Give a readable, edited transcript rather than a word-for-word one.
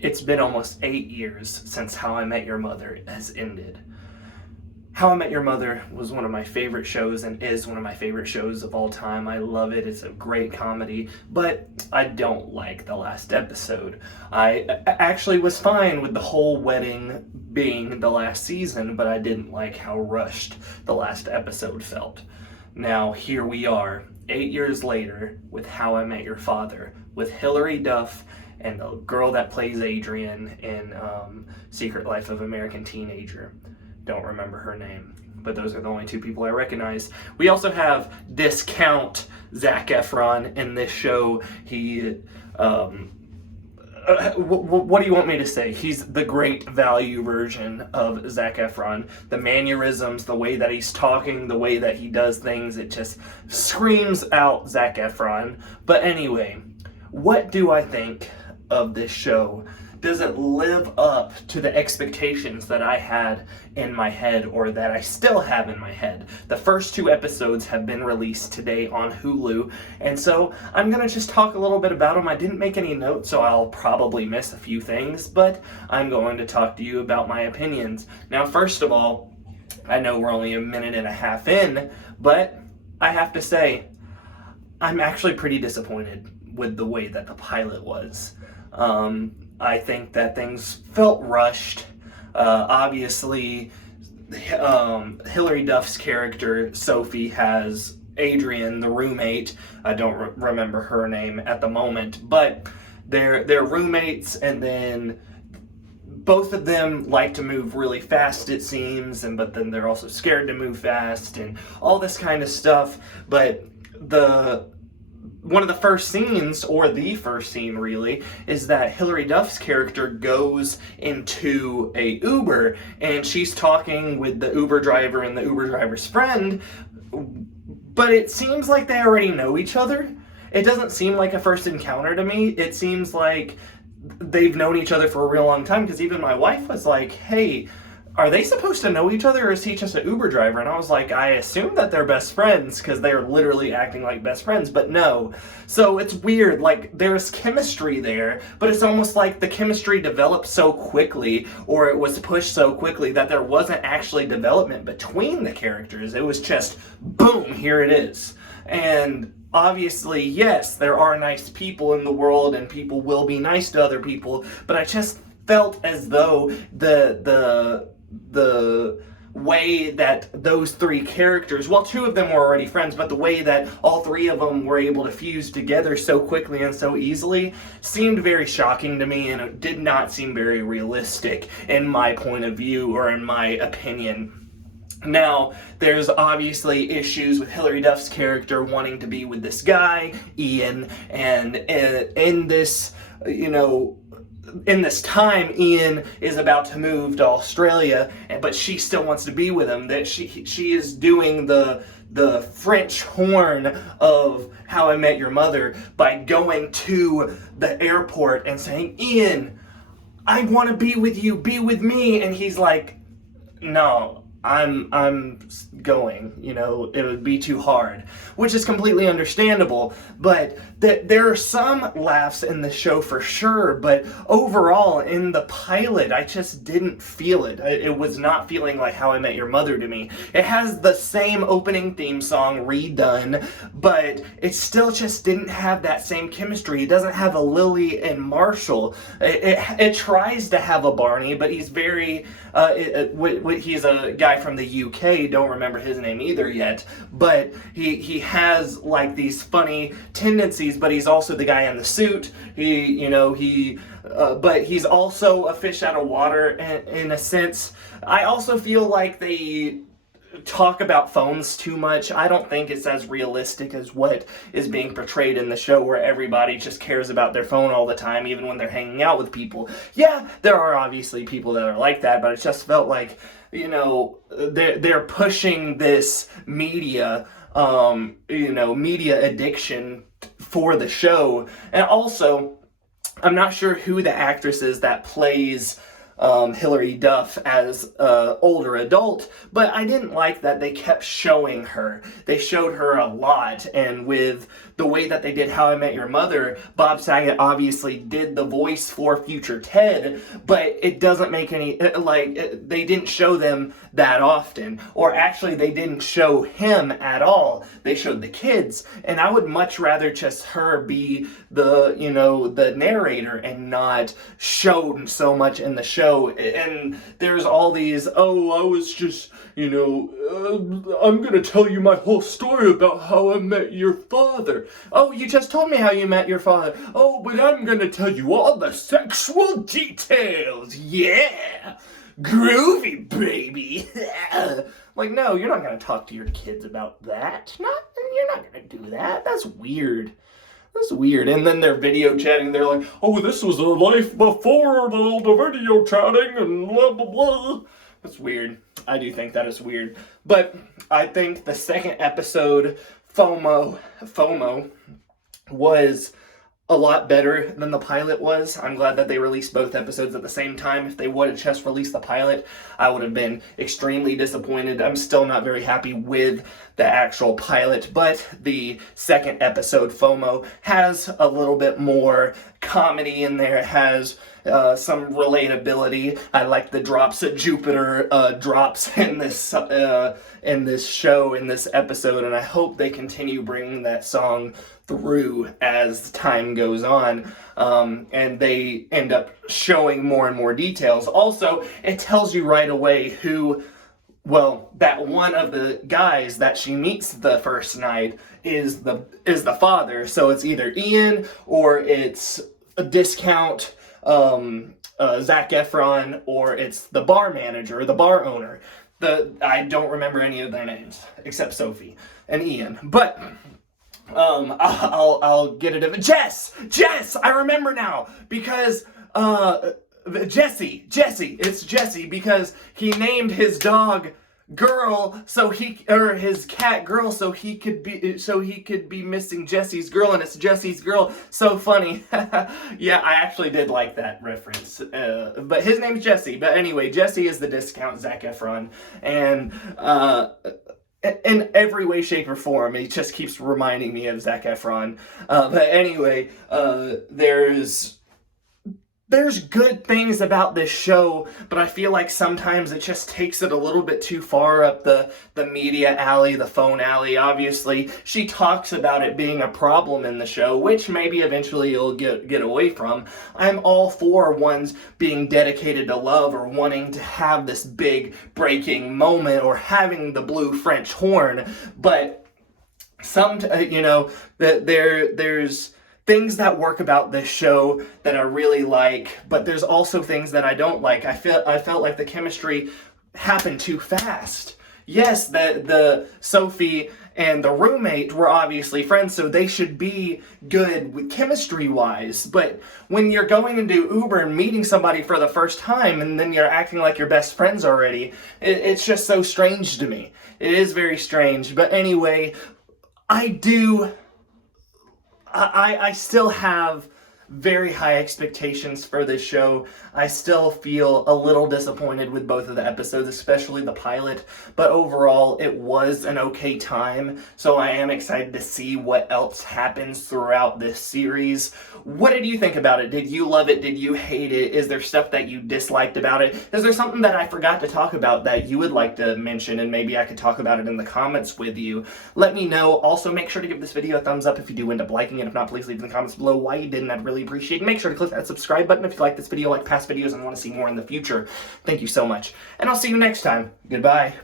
It's been almost 8 years since How I Met Your Mother has ended. How I Met Your Mother was one of my favorite shows and is one of my favorite shows of all time. I love it. It's a great comedy, but I don't like the last episode. I actually was fine with the whole wedding being the last season, but I didn't like how rushed the last episode felt. Now, here we are, 8 years later, with How I Met Your Father, with Hilary Duff and the girl that plays Adrian in Secret Life of American Teenager. Don't remember her name, but those are the only two people I recognize. We also have discount Zac Efron in this show. What do you want me to say? He's the great value version of Zac Efron. The mannerisms, the way that he's talking, the way that he does things, it just screams out Zac Efron. But anyway, what do I think of this show? Does it live up to the expectations that I had in my head, or that I still have in my head? The first 2 episodes have been released today on Hulu, and so I'm going to just talk a little bit about them. I didn't make any notes, so I'll probably miss a few things, but I'm going to talk to you about my opinions. Now, first of all, I know we're only a minute and a half in, but I have to say, I'm actually pretty disappointed with the way that the pilot was. I think that things felt rushed. Obviously, Hilary Duff's character, Sophie, has Adrian, the roommate. I don't remember her name at the moment, but they're roommates, and then both of them like to move really fast, it seems, but then they're also scared to move fast and all this kind of stuff. But one of the first scenes, or the first scene really, is that Hilary Duff's character goes into a Uber, and she's talking with the Uber driver and the Uber driver's friend, but it seems like they already know each other. It doesn't seem like a first encounter to me. It seems like they've known each other for a real long time, because even my wife was like, hey, are they supposed to know each other, or is he just an Uber driver? And I was like, I assume that they're best friends, because they're literally acting like best friends, but no. So it's weird, like, there's chemistry there, but it's almost like the chemistry developed so quickly, or it was pushed so quickly, that there wasn't actually development between the characters. It was just, boom, here it is. And obviously, yes, there are nice people in the world, and people will be nice to other people, but I just felt as though the way that those 3 characters, well, 2 of them were already friends, but the way that all 3 of them were able to fuse together so quickly and so easily seemed very shocking to me, and it did not seem very realistic in my point of view, or in my opinion. Now, there's obviously issues with Hilary Duff's character wanting to be with this guy, Ian, and in this, in this time, Ian is about to move to Australia, but she still wants to be with him. That she is doing the French horn of How I Met Your Mother by going to the airport and saying, Ian, I want to be with you, be with me. And he's like, no, I'm going, it would be too hard, which is completely understandable, but there are some laughs in the show for sure, but overall, in the pilot, I just didn't feel it. It was not feeling like How I Met Your Mother to me. It has the same opening theme song redone, but it still just didn't have that same chemistry. It doesn't have a Lily and Marshall. It tries to have a Barney, but he's very, he's a guy from the UK, don't remember his name either yet, but he has like these funny tendencies, but he's also the guy in the suit. But he's also a fish out of water in a sense. I also feel like they talk about phones too much. I don't think it's as realistic as what is being portrayed in the show, where everybody just cares about their phone all the time, even when they're hanging out with people. Yeah, there are obviously people that are like that, but it just felt like, they're pushing this media addiction for the show. And also, I'm not sure who the actress is that plays Hilary Duff as an older adult, but I didn't like that they kept showing her. They showed her a lot, and with the way that they did How I Met Your Mother, Bob Saget obviously did the voice for future Ted, but it doesn't make any, they didn't show them that often, or actually they didn't show him at all. They showed the kids, and I would much rather just her be the, the narrator and not shown so much in the show. And there's all these, oh, I was just, I'm gonna tell you my whole story about how I met your father. Oh, you just told me how you met your father. Oh, but I'm gonna tell you all the sexual details. Yeah! Groovy, baby! Like, no, you're not gonna talk to your kids about that. You're not gonna do that. That's weird. That's weird. And then they're video chatting. They're like, oh, this was a life before the video chatting and blah, blah, blah. That's weird. I do think that is weird. But I think the second episode, FOMO, was a lot better than the pilot was. I'm glad that they released both episodes at the same time. If they would have just released the pilot, I would have been extremely disappointed. I'm still not very happy with the actual pilot, but the second episode, FOMO, has a little bit more comedy in there. It has some relatability. I like the drops that Jupiter drops in this show, in this episode, and I hope they continue bringing that song through as time goes on, and they end up showing more and more details. Also, it tells you right away that one of the guys that she meets the first night is the father. So it's either Ian or it's a discount Zac Efron, or it's the bar manager, the bar owner. I don't remember any of their names except Sophie and Ian, but I'll get it. Jess, I remember now, because Jesse, it's Jesse, because he named his dog Girl, his cat Girl, so he could be missing Jesse's girl, and it's Jesse's girl. So funny. Yeah, I actually did like that reference. But his name's Jesse. But anyway, Jesse is the discount Zac Efron, and in every way, shape, or form, it just keeps reminding me of Zac Efron. But anyway, there's good things about this show, but I feel like sometimes it just takes it a little bit too far up the media alley, the phone alley. Obviously, she talks about it being a problem in the show, which maybe eventually you'll get away from. I'm all for ones being dedicated to love, or wanting to have this big breaking moment, or having the blue French horn, but there's things that work about this show that I really like, but there's also things that I don't like. I felt like the chemistry happened too fast. Yes, the Sophie and the roommate were obviously friends, so they should be good with chemistry-wise. But when you're going into Uber and meeting somebody for the first time, and then you're acting like you're best friends already, it's just so strange to me. It is very strange. But anyway, I still have very high expectations for this show. I still feel a little disappointed with both of the episodes, especially the pilot, but overall it was an okay time, so I am excited to see what else happens throughout this series. What did you think about it? Did you love it? Did you hate it? Is there stuff that you disliked about it? Is there something that I forgot to talk about that you would like to mention, and maybe I could talk about it in the comments with you? Let me know. Also, make sure to give this video a thumbs up if you do end up liking it. If not, please leave in the comments below why you didn't. I'd really appreciate it. Make sure to click that subscribe button if you like this video, like past videos, and want to see more in the future. Thank you so much, and I'll see you next time. Goodbye.